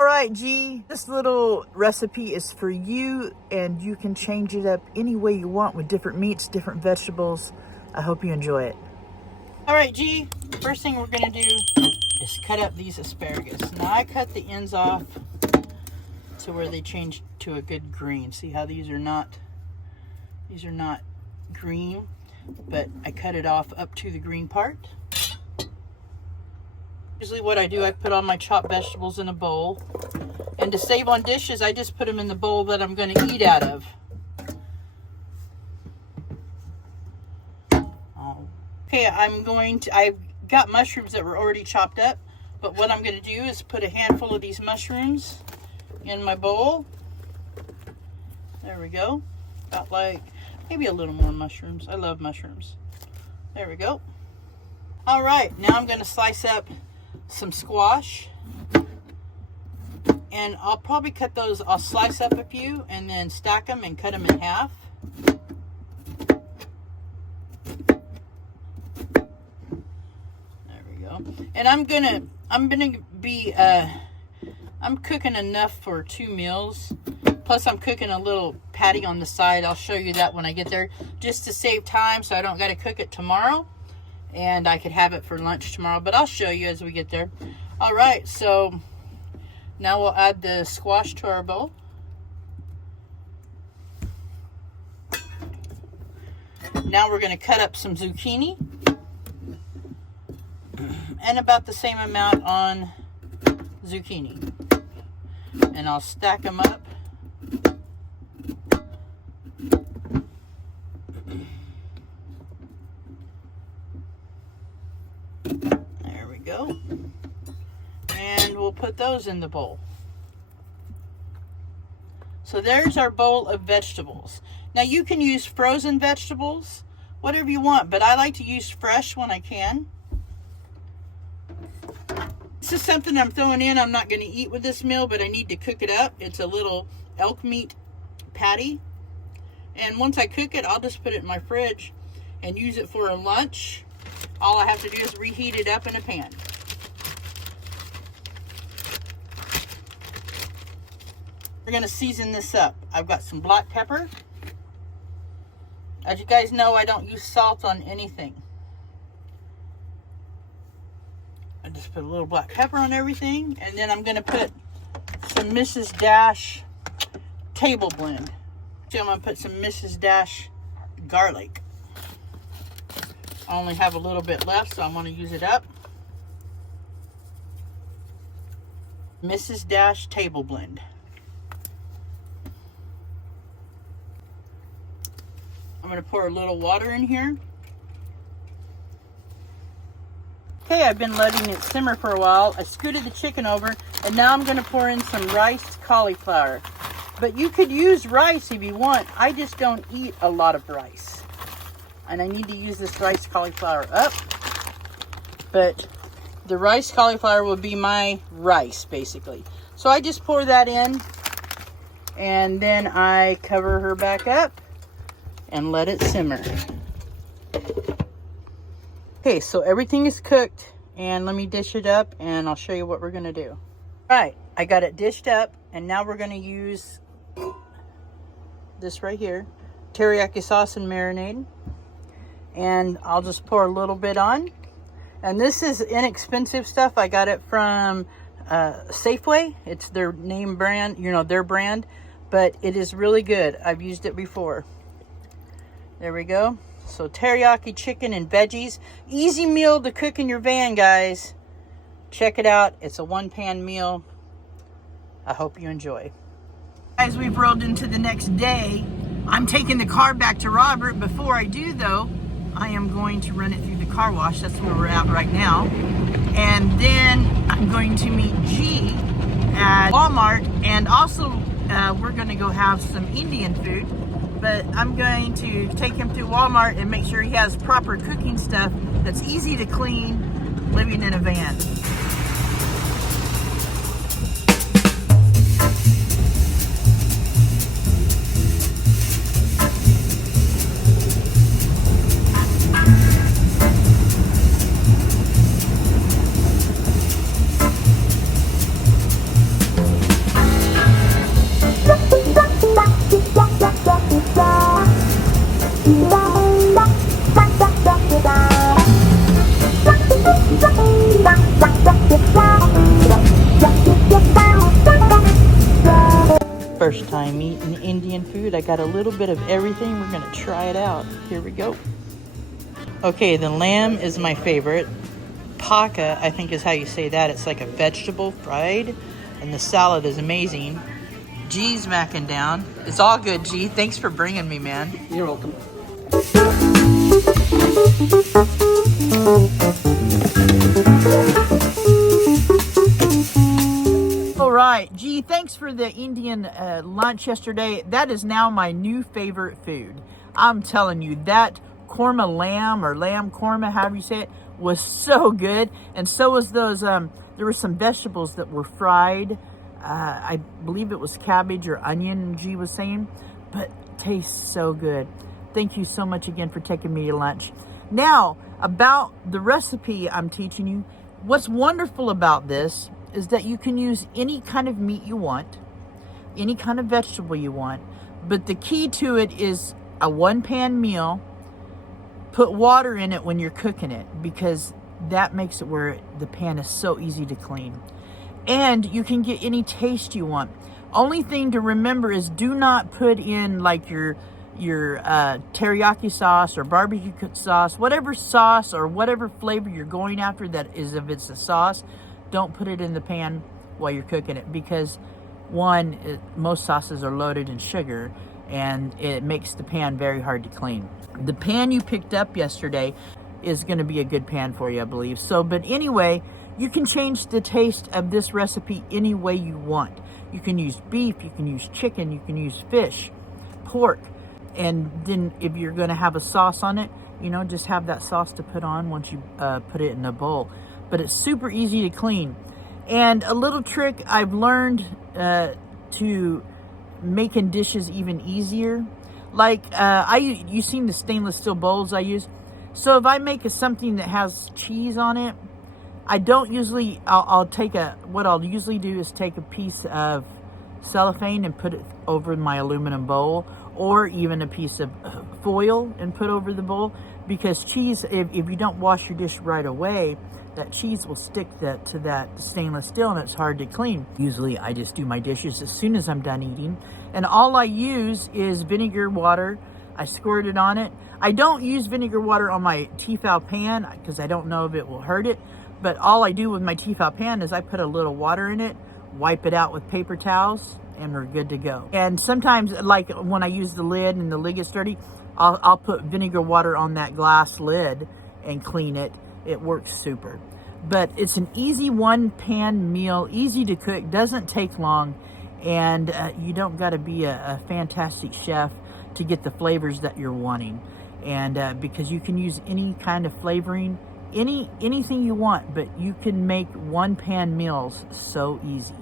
All right, G, this little recipe is for you, and you can change it up any way you want with different meats, different vegetables. I hope you enjoy it. All right, G, first thing we're gonna do is cut up these asparagus. Now I cut the ends off to where they change to a good green. See how these are not green, but I cut it off up to the green part. Usually what I do, I put all my chopped vegetables in a bowl. And to save on dishes, I just put them in the bowl that I'm going to eat out of. Okay, I've got mushrooms that were already chopped up. But what I'm going to do is put a handful of these mushrooms in my bowl. There we go. About like, maybe a little more mushrooms. I love mushrooms. There we go. All right, now I'm going to slice up some squash, and I'll probably cut those, I'll slice up a few and then stack them and cut them in half. There we go. And I'm cooking enough for 2 meals, plus I'm cooking a little patty on the side. I'll show you that when I get there, just to save time so I don't got to cook it tomorrow. And I could have it for lunch tomorrow, but I'll show you as we get there. All right, so now we'll add the squash to our bowl. Now we're going to cut up some zucchini, and about the same amount on zucchini. And I'll stack them up. There we go. And we'll put those in the bowl. So there's our bowl of vegetables. Now you can use frozen vegetables, whatever you want, but I like to use fresh when I can. This is something I'm throwing in. I'm not going to eat with this meal, but I need to cook it up. It's a little elk meat patty. And once I cook it, I'll just put it in my fridge and use it for a lunch. All I have to do is reheat it up in a pan. We're going to season this up. I've got some black pepper. As you guys know, I don't use salt on anything. I just put a little black pepper on everything, and then I'm going to put some Mrs. Dash table blend. So I'm going to put some Mrs. Dash garlic. I only have a little bit left, so I'm going to use it up. Mrs. Dash table blend. I'm going to pour a little water in here. Okay, I've been letting it simmer for a while. I scooted the chicken over, and now I'm going to pour in some riced cauliflower. But you could use rice if you want. I just don't eat a lot of rice. And I need to use this riced cauliflower up. But the riced cauliflower will be my rice, basically. So I just pour that in, and then I cover her back up and let it simmer. Okay, so everything is cooked, and let me dish it up, and I'll show you what we're gonna do. All right, I got it dished up, and now we're gonna use this right here, teriyaki sauce and marinade. And I'll just pour a little bit on. And this is inexpensive stuff. I got it from Safeway. It's their name brand, you know, their brand, but it is really good. I've used it before. There we go. So teriyaki chicken and veggies. Easy meal to cook in your van, guys. Check it out. It's a one-pan meal. I hope you enjoy. Guys, we've rolled into the next day. I'm taking the car back to Robert. Before I do, though, I am going to run it through the car wash. That's where we're at right now. And then I'm going to meet G at Walmart. And also, we're going to go have some Indian food. But I'm going to take him to Walmart and make sure he has proper cooking stuff that's easy to clean living in a van. First time eating Indian food. I got a little bit of everything. We're gonna try it out. Here we go. Okay, the lamb is my favorite. Paka, I think is how you say that. It's like a vegetable fried. And the salad is amazing. G's macking down. It's all good, G. Thanks for bringing me, man. You're welcome. All right, G, thanks for the Indian lunch yesterday. That is now my new favorite food. I'm telling you, that korma lamb or lamb korma, however you say it, was so good. And so was those, there were some vegetables that were fried. I believe it was cabbage or onion, G was saying, but tastes so good. Thank you so much again for taking me to lunch. Now, about the recipe I'm teaching you, what's wonderful about this is that you can use any kind of meat you want, any kind of vegetable you want, but the key to it is a one-pan meal. Put water in it when you're cooking it, because that makes it where the pan is so easy to clean. And you can get any taste you want. Only thing to remember is do not put in like your teriyaki sauce or barbecue sauce, whatever sauce or whatever flavor you're going after that is, if it's a sauce, don't put it in the pan while you're cooking it, because one, most sauces are loaded in sugar and it makes the pan very hard to clean. The pan you picked up yesterday is going to be a good pan for you, I believe. So, but anyway, you can change the taste of this recipe any way you want. You can use beef, you can use chicken, you can use fish, pork. And then if you're going to have a sauce on it, you know, just have that sauce to put on once you put it in a bowl. But it's super easy to clean. And a little trick I've learned to making dishes even easier. Like, you've seen the stainless steel bowls I use. So if I make something that has cheese on it, I don't usually, what I'll usually do is take a piece of cellophane and put it over my aluminum bowl, or even a piece of foil and put over the bowl, because cheese, if you don't wash your dish right away, that cheese will stick to that stainless steel and it's hard to clean. Usually I just do my dishes as soon as I'm done eating, and all I use is vinegar water. I squirt it on it. I don't use vinegar water on my Tefal pan because I don't know if it will hurt it, but all I do with my Tefal pan is I put a little water in it, wipe it out with paper towels, and we're good to go. And sometimes, like when I use the lid and the lid gets dirty, I'll put vinegar water on that glass lid and clean it. It works super. But it's an easy one-pan meal, easy to cook, doesn't take long, and you don't got to be a fantastic chef to get the flavors that you're wanting. And because you can use any kind of flavoring, anything you want, but you can make one-pan meals so easy.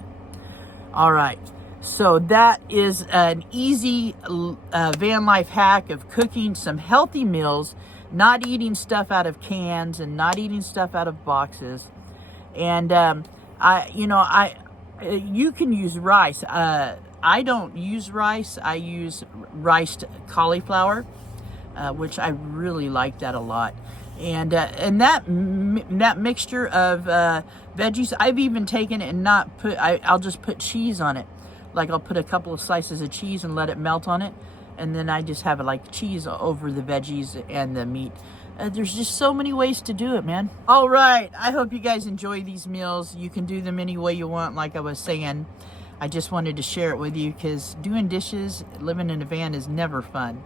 All right. So that is an easy van life hack of cooking some healthy meals, not eating stuff out of cans and not eating stuff out of boxes. And you can use rice. I don't use rice. I use riced cauliflower, which I really like that a lot. And that mixture of veggies, I've even taken it and I'll just put cheese on it. Like I'll put a couple of slices of cheese and let it melt on it. And then I just have it like cheese over the veggies and the meat. There's just so many ways to do it, man. All right. I hope you guys enjoy these meals. You can do them any way you want, like I was saying. I just wanted to share it with you because doing dishes, living in a van is never fun.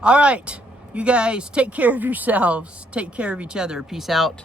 All right. You guys take care of yourselves. Take care of each other. Peace out.